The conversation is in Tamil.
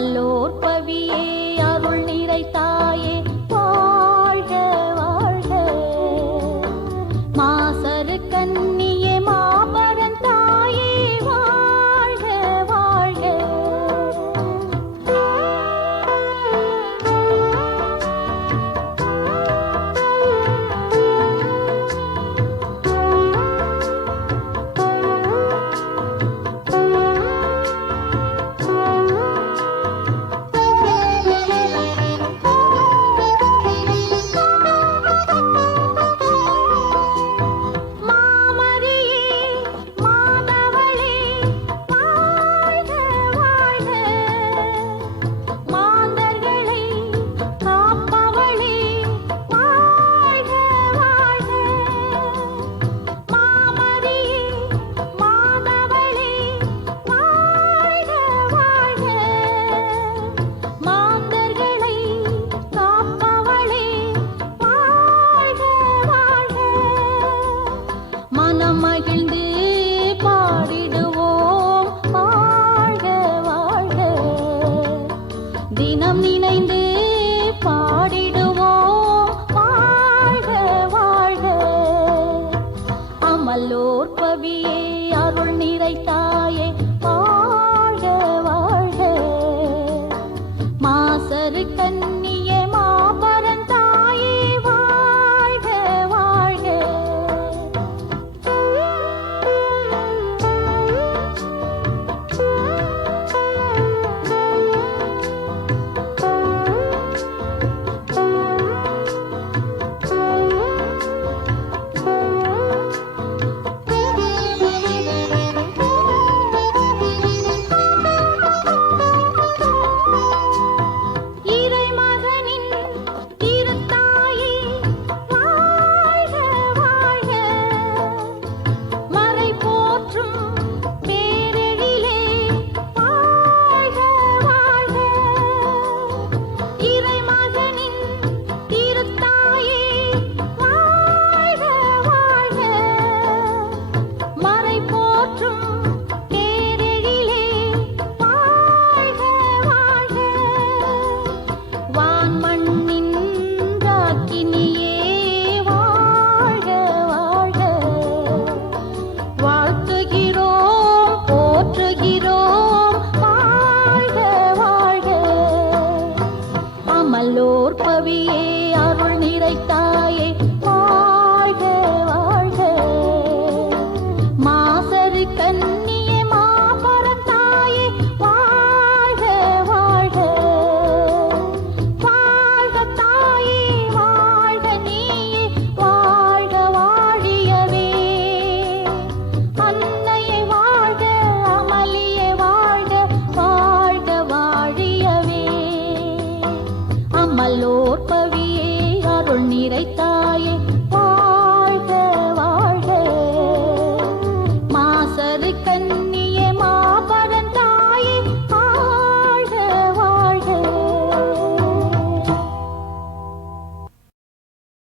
அமலோர் பவியே அருள் நிறைத்தாயே வாழ்க வாழ்க. மாசரு கன்னியே மாபரன் தாயே வாழ்க வாழ்க. மகிழ்ந்து பாடிடுவோம் வாழ்க வாழ்க. தினம் நினைந்து பாடிடுவோம் வாழ்க வாழ்க. அமலோர் பவியே அருள் நிறைத்தாயே வாழ்க வாழ்க. மாசரு கன்னியே மாபரன் தாயே வாழ்க வாழ்க. அமலோர் பவியே அருள் நிறைத்தாயே வாழ்க வாழ்க. மாசரு கன்னியே மாபரன் தாயே வாழ்க வாழ்க. வாழ்க தாயே வாழ்க நீயே வாழ்க வாழியவே. அன்னையே வாழ்க அமளியே வாழ்க வாழ்க வாழியவே. அமலோர் பவியே அருள் நிறைத்தாயே